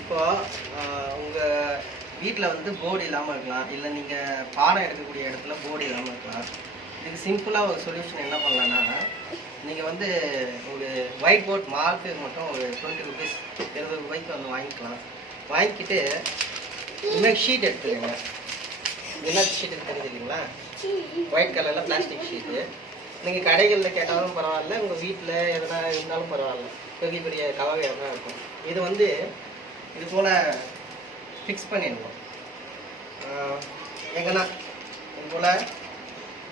இப்போ உங்கள் வீட்டில் வந்து போர்டு இல்லாமல் இருக்கலாம், இல்லை நீங்கள் பாடம் எடுக்கக்கூடிய இடத்துல போர்டு இல்லாமல் இருக்கலாம். இதுக்கு சிம்பிளாக ஒரு சொல்யூஷன் என்ன பண்ணலான்னா, நீங்கள் வந்து ஒரு ஒயிட் போர்ட் மார்க்கு மட்டும் ஒரு 20 ருபீஸ் 20 ரூபாய்க்கு வந்து வாங்கிக்கலாம். வாங்கிக்கிட்டு இனிமேல் ஷீட் எடுத்துக்கோங்க. என்ன ஷீட் தெரியுது இல்லைங்களா? ஒயிட் கலரில் பிளாஸ்டிக் ஷீட்டு. நீங்கள் கடைகளில் கேட்டாலும் பரவாயில்ல, உங்கள் வீட்டில் எதனா இருந்தாலும் பரவாயில்ல, பெரிய பெரிய கலவை எதனா இருக்கும். இது வந்து இது போல் ஃபிக்ஸ் பண்ணிடணும். எங்கன்னா இது போல்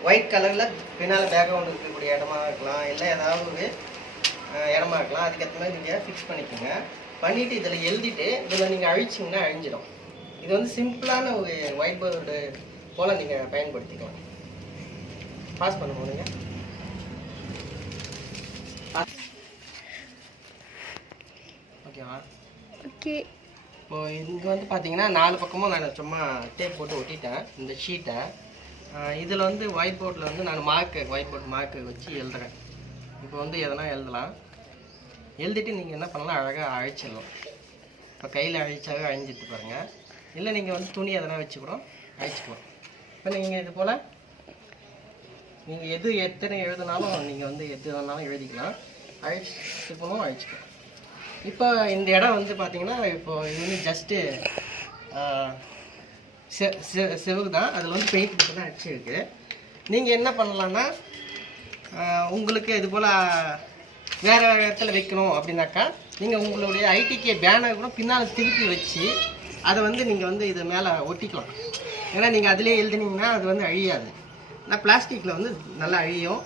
ஒயிட் கலரில் பின்னால் பேக்ரவுண்ட் இருக்கக்கூடிய இடமா இருக்கலாம், இல்லை ஏதாவது ஒரு இடமா இருக்கலாம். அதுக்கேற்ற மாதிரி நீங்கள் ஃபிக்ஸ் பண்ணிக்கோங்க. பண்ணிவிட்டு இதில் எழுதிட்டு இதில் நீங்கள் அழிச்சிங்கன்னா அழிஞ்சிடும். இது வந்து சிம்பிளான ஒரு ஒயிட் போர்டு போல் நீங்கள் பயன்படுத்திக்கலாம். பாஸ் பண்ண போகிறீங்க. ஓகேவா? ஓகே. இப்போது இங்கே வந்து பார்த்தீங்கன்னா 4 பக்கமும் நான் சும்மா டேப் போட்டு ஒட்டிட்டேன் இந்த ஷீட்டை. இதில் வந்து ஒயிட் போர்டில் வந்து நான் ஒயிட் போர்ட் மார்க்கு வச்சு எழுதுறேன். இப்போ வந்து எதனா எழுதலாம். எழுதிட்டு நீங்கள் என்ன பண்ணலாம், அழகாக அழிச்சிடலாம். இப்போ கையில் அழிச்சாவே அழிஞ்சிட்டு பாருங்கள். இல்லை நீங்கள் வந்து துணி எதனா வச்சு கூட அழிச்சிக்கலாம். இப்போ நீங்கள் இது போல் நீங்கள் எத்தனை எழுதினாலும் நீங்கள் வந்து எது வேணாலும் எழுதிக்கலாம். அழிச்சு போகணும், அழிச்சிக்கலாம். இப்போ இந்த இடம் வந்து பார்த்தீங்கன்னா, இப்போ இது வந்து ஜஸ்ட்டு செவுக்கு தான். அதில் வந்து பெயிண்ட் மட்டும் தான் அடிச்சிருக்கு. நீங்கள் என்ன பண்ணலான்னா, உங்களுக்கு இது போல் வேறு வேறு இடத்துல வைக்கணும் அப்படின்னாக்கா, நீங்கள் உங்களுடைய ITK பேனர் கூட பின்னால் திருப்பி வச்சு அதை வந்து நீங்கள் வந்து இது மேலே ஒட்டிக்கலாம். ஏன்னா நீங்கள் அதிலே எழுதினீங்கன்னா அது வந்து அழியாது. ஆனால் பிளாஸ்டிக்கில் வந்து நல்லா அழியும்.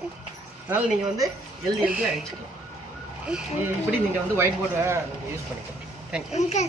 அதனால் நீங்கள் வந்து எழுதி அழிச்சிக்கலாம். இப்படி நீங்கள் வந்து ஒயிட் போர்டை யூஸ் பண்ணிக்கலாம். தேங்க்யூ.